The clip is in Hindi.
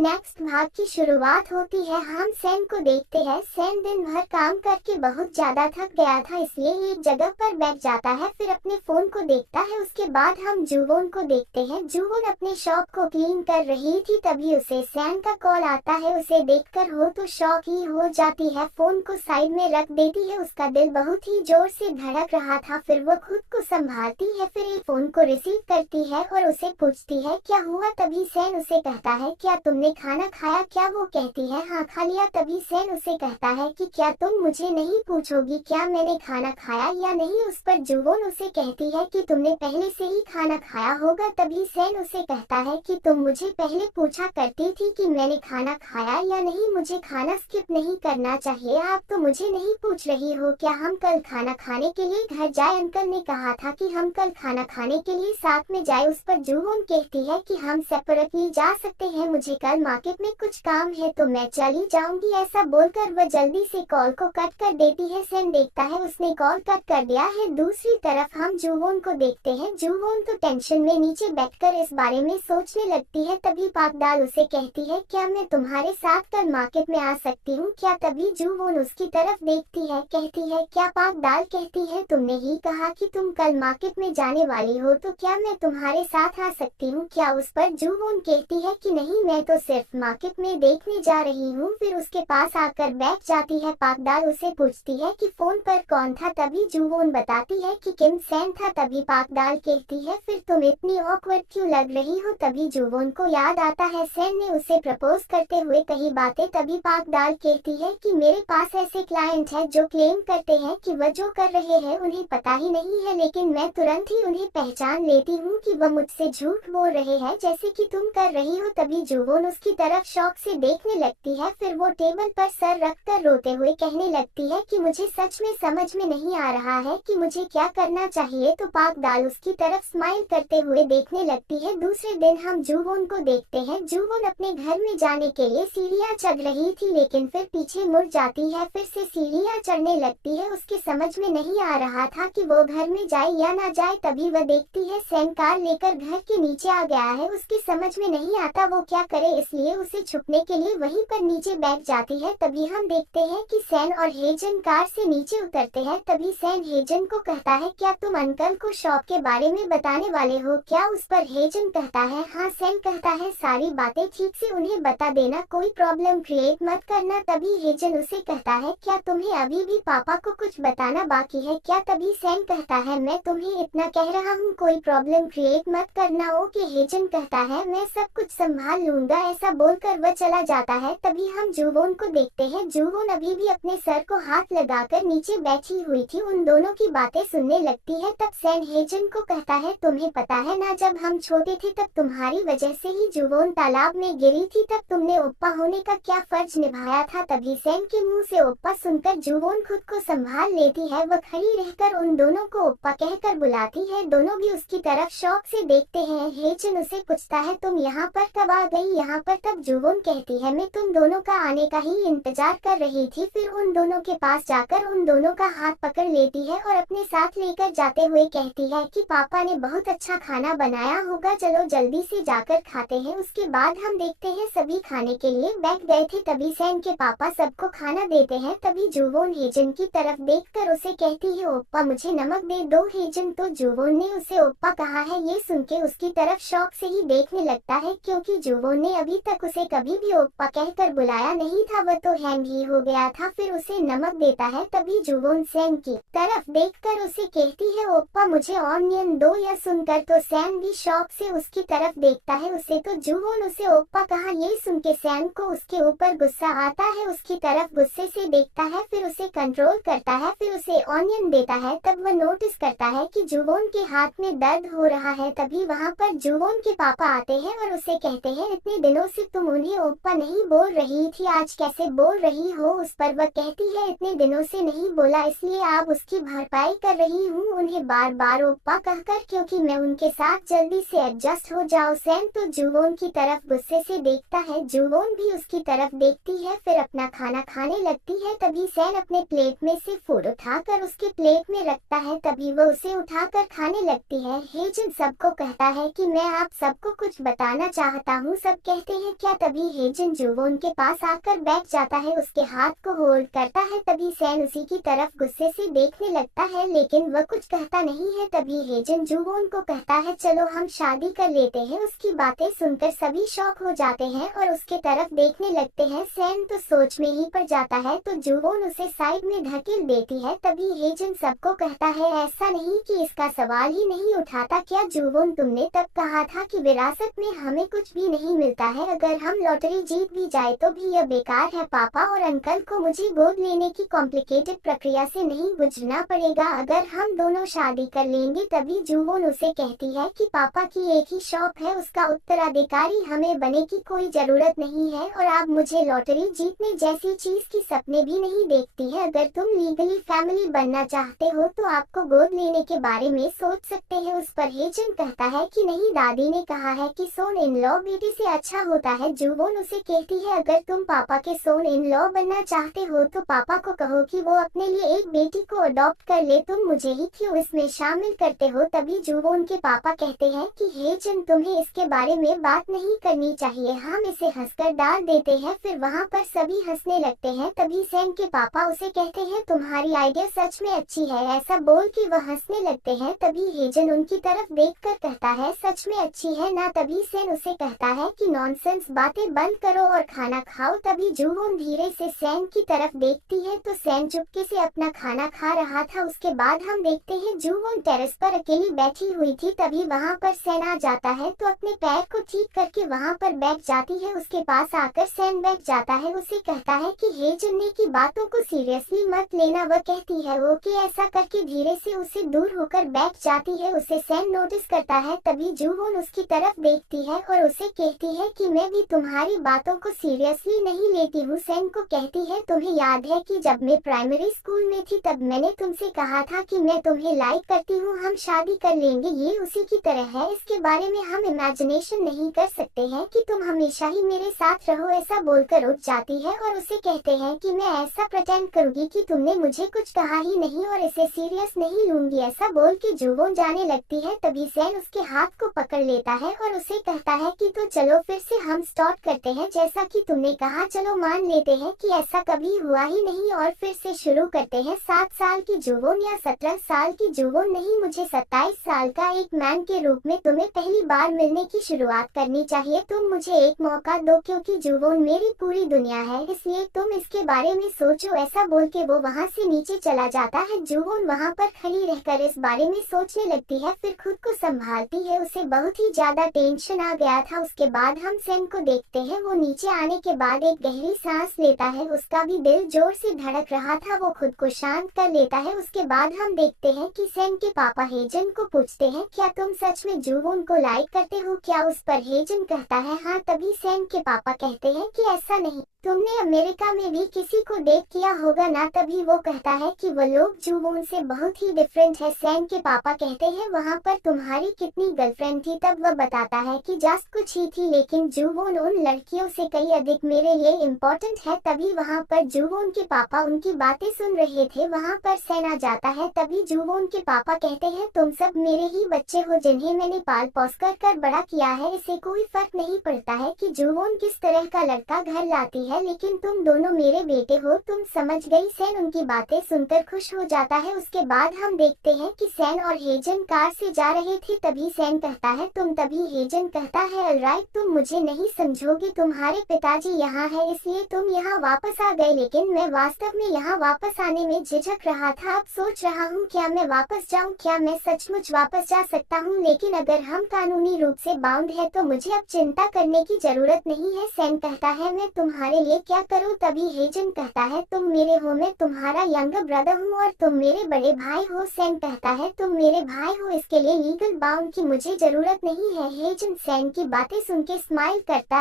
नेक्स्ट भाग की शुरुआत होती है। हम सैन को देखते हैं। सैन दिन भर काम करके बहुत ज्यादा थक गया था, इसलिए एक जगह पर बैठ जाता है, फिर अपने फोन को देखता है। उसके बाद हम जुवोन को देखते हैं। जुवोन अपने शॉप को क्लीन कर रही थी, तभी उसे सैन का कॉल आता है। उसे देखकर वो तो शॉक ही हो जाती है, फोन को साइड में रख देती है। उसका दिल बहुत ही जोर से धड़क रहा था। फिर वो खुद को संभालती है, फिर एक फोन को रिसीव करती है और उसे पूछती है क्या हुआ। तभी सैन उसे कहता है क्या तुमने खाना खाया। क्या वो कहती है हाँ खा लिया। तभी सैन उसे कहता है कि क्या तुम मुझे नहीं पूछोगी क्या मैंने खाना खाया या नहीं। उस पर जुवोन उसे कहती है कि तुमने पहले से ही खाना खाया होगा। तभी सैन उसे कहता है कि तुम मुझे पहले पूछा करती थी कि मैंने खाना खाया या नहीं, मुझे खाना स्किप नहीं करना चाहिए। आप तो मुझे नहीं पूछ रही हो क्या हम कल खाना खाने के लिए घर जाए। अंकल ने कहा था कि हम कल खाना खाने के लिए साथ में जाए। उस पर जुवोन कहती है कि हम सेपरेटली जा सकते हैं, मुझे कल मार्केट में कुछ काम है तो मैं चली जाऊंगी। ऐसा बोलकर वह जल्दी से कॉल को कट कर देती है। सैन देखता है उसने कॉल कट कर दिया है। दूसरी तरफ हम जुवोन को देखते हैं। जुवोन तो टेंशन में नीचे बैठकर इस बारे में सोचने लगती है। तभी पाकदाल उसे कहती है क्या मैं तुम्हारे साथ कल मार्केट में आ सकती हूँ क्या। तभी जुवोन उसकी तरफ देखती है, कहती है क्या। पाकदाल कहती है तुमने ही कहा कि तुम कल मार्केट में जाने वाली हो, तो क्या मैं तुम्हारे साथ आ सकती हूँ क्या। उस पर जुवोन कहती है कि नहीं, मैं तो सिर्फ मार्केट में देखने जा रही हूँ। फिर उसके पास आकर बैठ जाती है। पाकदाल उसे पूछती है कि फोन पर कौन था। तभी जुवोन बताती है कि किम सैन था। तभी पाकदाल कहती है फिर तुम इतनी ऑकवर्ड क्यों लग रही हो। तभी जुवोन को याद आता है सैन ने उसे प्रपोज करते हुए कही बातें। तभी पाकदाल कहती है कि मेरे पास ऐसे क्लाइंट है जो क्लेम करते हैं कि वह जो कर रहे हैं उन्हें पता ही नहीं है, लेकिन मैं तुरंत ही उन्हें पहचान लेती हूँ कि वह मुझसे झूठ बोल रहे हैं जैसे कि तुम कर रही हो। तभी जुवोन उसकी तरफ शौक से देखने लगती है। फिर वो टेबल पर सर रखकर रोते हुए कहने लगती है कि मुझे सच में समझ में नहीं आ रहा है कि मुझे क्या करना चाहिए। तो पाकदाल उसकी तरफ स्माइल करते हुए देखने लगती है। दूसरे दिन हम जुवोन को देखते हैं। जुवोन अपने घर में जाने के लिए सीढ़ियाँ चढ़ रही थी, लेकिन फिर पीछे मुड़ जाती है, फिर से सीढ़ियाँ चढ़ने लगती है। उसके समझ में नहीं आ रहा था कि वो घर में जाए या ना जाए। तभी वह देखती है सैन कार लेकर घर के नीचे आ गया है। उसकी समझ में नहीं आता वो क्या करे, इसलिए उसे छुपने के लिए वहीं पर नीचे बैठ जाती है। तभी हम देखते हैं कि सैन और हेजन कार से नीचे उतरते हैं। तभी सैन हेजन को कहता है क्या तुम अंकल को शॉप के बारे में बताने वाले हो क्या। उस पर हेजन कहता है हाँ। सैन कहता है सारी बातें ठीक से उन्हें बता देना, कोई प्रॉब्लम क्रिएट मत करना। तभी हेजन उसे कहता है क्या तुम्हें अभी भी पापा को कुछ बताना बाकी है क्या। तभी सैन कहता है मैं तुम्हें इतना कह रहा हूँ, कोई प्रॉब्लम क्रिएट मत करना। ओके। हेजन कहता है मैं सब कुछ संभाल लूंगा। ऐसा बोलकर वह चला जाता है। तभी हम जुवोन को देखते हैं। जुवोन अभी भी अपने सर को हाथ लगाकर नीचे बैठी हुई थी, उन दोनों की बातें सुनने लगती है। तब सैन हेजन को कहता है तुम्हें पता है ना, जब हम छोटे थे तब तुम्हारी वजह से ही जुवोन तालाब में गिरी थी, तब तुमने ओप्पा होने का क्या फर्ज निभाया था। तभी सैन के मुंह से ओप्पा सुनकर जुवोन खुद को संभाल लेती है। वह खड़ी रहकर उन दोनों को ओप्पा कहकर बुलाती है। दोनों भी उसकी तरफ शौक से देखते हैं। हेजन उसे पूछता है तुम यहाँ पर कब आ गई यहाँ पर। तब जुवोन कहती है मैं तुम दोनों का आने का ही इंतजार कर रही थी। फिर उन दोनों के पास जाकर उन दोनों का हाथ पकड़ लेती है और अपने साथ लेकर जाते हुए कहती है कि पापा ने बहुत अच्छा खाना बनाया होगा, चलो जल्दी से जाकर खाते हैं। उसके बाद हम देखते हैं सभी खाने के लिए बैठ गए थे। तभी सैन के पापा सबको खाना देते हैं। तभी जुवोन हेजन की तरफ देखकर उसे कहती है ओप्पा मुझे नमक दे दो। हेजन तो जुवोन ने उसे ओप्पा कहा है ये सुन के उसकी तरफ शौक से ही देखने लगता है, क्योंकि जुवोन ने अभी तक उसे कभी भी ओप्पा कहकर बुलाया नहीं था। वह तो हैंग ही हो गया था। फिर उसे नमक देता है। तभी जुवोन सैन की तरफ देखकर उसे कहती है ओप्पा मुझे ऑनियन दो। यह सुनकर तो सैन भी शौक से उसकी तरफ देखता है। उसे तो जुवोन उसे ओप्पा कहा ये सुन के सैन को उसके ऊपर गुस्सा आता है, उसकी तरफ गुस्से से देखता है, फिर उसे कंट्रोल करता है, फिर उसे ऑनियन देता है। तब वह नोटिस करता है कि जुवोन के हाथ में दर्द हो रहा है। तभी वहाँ पर जुवोन के पापा आते हैं और उसे कहते हैं इतने दिनों से तुम उन्हें ओप्पा नहीं बोल रही थी, आज कैसे बोल रही हो। उस पर वह कहती है इतने दिनों से नहीं बोला, इसलिए आप उसकी भरपाई कर रही हूँ उन्हें बार बार ओप्पा कहकर, क्योंकि मैं उनके साथ जल्दी से एडजस्ट हो जाऊँ। सैन तो जुवोन की तरफ गुस्से से देखता है। जुवोन भी उसकी तरफ देखती है, फिर अपना खाना खाने लगती है। तभी सैन अपने प्लेट में से फूड उठाकर उसके प्लेट में रखता है। तभी वो उसे उठाकर खाने लगती है। हेजन सबको कहता है कि मैं आप सबको कुछ बताना चाहता हूँ। सब कहते देखते हैं क्या तभी हेजन जुवोन के पास आकर बैठ जाता है, उसके हाथ को होल्ड करता है। तभी सैन उसी की तरफ गुस्से से देखने लगता है लेकिन वह कुछ कहता नहीं है। तभी हेजन जुवोन को कहता है चलो हम शादी कर लेते हैं। उसकी बातें सुनकर सभी शॉक हो जाते हैं और उसके तरफ देखने लगते हैं। सैन तो सोच में ही पड़ जाता है तो जुवोन उसे साइड में धकेल देती है। तभी हेजन सबको कहता है ऐसा नहीं कि इसका सवाल ही नहीं उठाता। क्या जुवोन तुमने तब कहा था कि विरासत में हमें कुछ भी नहीं मिलता है, अगर हम लॉटरी जीत भी जाए तो भी यह बेकार है। पापा और अंकल को मुझे गोद लेने की कॉम्प्लिकेटेड प्रक्रिया से नहीं गुजरना पड़ेगा, अगर हम दोनों शादी कर लेंगे। तभी जुवोन उसे कहती है कि पापा की एक ही शॉप है, उसका उत्तराधिकारी हमें बनने की कोई जरूरत नहीं है और आप मुझे लॉटरी जीतने जैसी चीज की सपने भी नहीं देखती है। अगर तुम लीगली फैमिली बनना चाहते हो तो आपको गोद लेने के बारे में सोच सकते हैं। उस पर हेजन कहता है कि नहीं, दादी ने कहा है कि सोन इन लॉ बेटी से अच्छा होता है। जुवोन उसे कहती है अगर तुम पापा के सोन इन लॉ बनना चाहते हो तो पापा को कहो कि वो अपने लिए एक बेटी को अडॉप्ट कर ले, तुम मुझे ही क्यों इसमें शामिल करते हो। तभी जुवोन के पापा कहते हैं कि हेजन तुम्हें इसके बारे में बात नहीं करनी चाहिए, हम इसे हंसकर डाल देते हैं। फिर वहाँ पर सभी हंसने लगते हैं। तभी सैन के पापा उसे कहते हैं तुम्हारी आइडिया सच में अच्छी है, ऐसा बोल के वह हंसने लगते हैं। तभी हेजन उनकी तरफ देखकर कहता है सच में अच्छी है ना। तभी सैन उसे कहता है कि नॉनसेंस बातें बंद करो और खाना खाओ। तभी जुवोन धीरे से सैन की तरफ देखती है तो सैन चुपके से अपना खाना खा रहा था। उसके बाद हम देखते हैं जुवोन टेरेस पर अकेली बैठी हुई थी। तभी वहाँ पर सैन आ जाता है तो अपने पैर को ठीक करके वहाँ पर बैठ जाती है। उसके पास आकर सैन बैठ जाता है, उसे कहता है कि हेजन ने की बातों को सीरियसली मत लेना। वह कहती है ओके, ऐसा करके धीरे से उसे दूर होकर बैठ जाती है। उसे सैन नोटिस करता है। तभी जुवोन उसकी तरफ देखती है और उसे कहती है कि मैं भी तुम्हारी बातों को सीरियसली नहीं लेती हूँ। सैन को कहती है तुम्हें याद है कि जब मैं प्राइमरी स्कूल में थी तब मैंने तुमसे कहा था कि मैं तुम्हें लाइक करती हूँ, हम शादी कर लेंगे। ये उसी की तरह है, इसके बारे में हम इमेजिनेशन नहीं कर सकते हैं कि तुम हमेशा ही मेरे साथ रहो। ऐसा बोलकर उठ जाती है और उसे कहते हैं कि मैं ऐसा प्रेटेंड करूंगी कि तुमने मुझे कुछ कहा ही नहीं और इसे सीरियस नहीं लूंगी। ऐसा बोल के जुवोन जाने लगती है। तभी सैन उसके हाथ को पकड़ लेता है और उसे कहता है कि तो चलो फिर से हम स्टार्ट करते हैं, जैसा कि तुमने कहा। चलो मान लेते हैं कि ऐसा कभी हुआ ही नहीं और फिर से शुरू करते हैं। 7 साल की जुवोन या 17 साल की जुवोन नहीं, मुझे 27 साल का एक मैन के रूप में तुम्हें पहली बार मिलने की शुरुआत करनी चाहिए। तुम मुझे एक मौका दो क्योंकि जुवोन मेरी पूरी दुनिया है, इसलिए तुम इसके बारे में सोचो। ऐसा बोल के वो वहाँ से नीचे चला जाता है। जुवोन वहाँ पर खड़ी रहकर इस बारे में सोचने लगती है, फिर खुद को संभालती है। उसे बहुत ही ज्यादा टेंशन आ गया था। उसके बाद हम सैन को देखते हैं, वो नीचे आने के बाद एक गहरी सांस लेता है। उसका भी दिल जोर से धड़क रहा था, वो खुद को शांत कर लेता है। उसके बाद हम देखते हैं कि सैन के पापा हेजन को पूछते हैं क्या तुम सच में जुवोन को लाइक करते हो क्या। उस पर हेजन कहता है हाँ। तभी सैन के पापा कहते हैं कि ऐसा नहीं, तुमने अमेरिका में भी किसी को डेट किया होगा ना। तभी वो कहता है कि वो लोग जुवोन से बहुत ही डिफरेंट है। सैन के पापा कहते हैं वहाँ पर तुम्हारी कितनी गर्लफ्रेंड थी। तब वह बताता है कि जस्ट कुछ ही थी, लेकिन जुवोन उन लड़कियों से कई अधिक मेरे लिए इम्पोर्टेंट है। तभी वहाँ पर जुवोन के पापा उनकी बातें सुन रहे थे। वहाँ पर सैन आ जाता है। तभी जुवोन के पापा कहते हैं तुम सब मेरे ही बच्चे हो जिन्हें मैंने पाल पोस कर बड़ा किया है, इसे कोई फर्क नहीं पड़ता है कि जुवोन किस तरह का लड़का घर लाती है, लेकिन तुम दोनों मेरे बेटे हो, तुम समझ गई। सैन उनकी बातें सुनकर खुश हो जाता है। उसके बाद हम देखते हैं कि सैन और हेजन कार से जा रहे थे। तभी सैन कहता है तुम। तभी हेजन कहता है ऑलराइट, तुम मुझे नहीं समझोगे, तुम्हारे पिताजी यहाँ है इसलिए तुम यहाँ वापस आ गए, लेकिन मैं वास्तव में यहाँ वापस आने में झिझक रहा था। अब सोच रहा हूँ क्या मैं वापस जाऊँ, क्या मैं सचमुच वापस जा सकता हूँ, लेकिन अगर हम कानूनी रूप से बाउंड है तो मुझे अब चिंता करने की जरूरत नहीं है। सैन कहता है मैं तुम्हारे लिए क्या करूं। तभी हेजन कहता है तुम मेरे हो, मैं तुम्हारा यंगर ब्रदर हूं और तुम मेरे बड़े भाई हो। सैन कहता है तुम मेरे भाई हो, इसके लिए लीगल बाउंड की मुझे जरूरत नहीं है। हेजन सैन की बातें सुन के स्माइल करता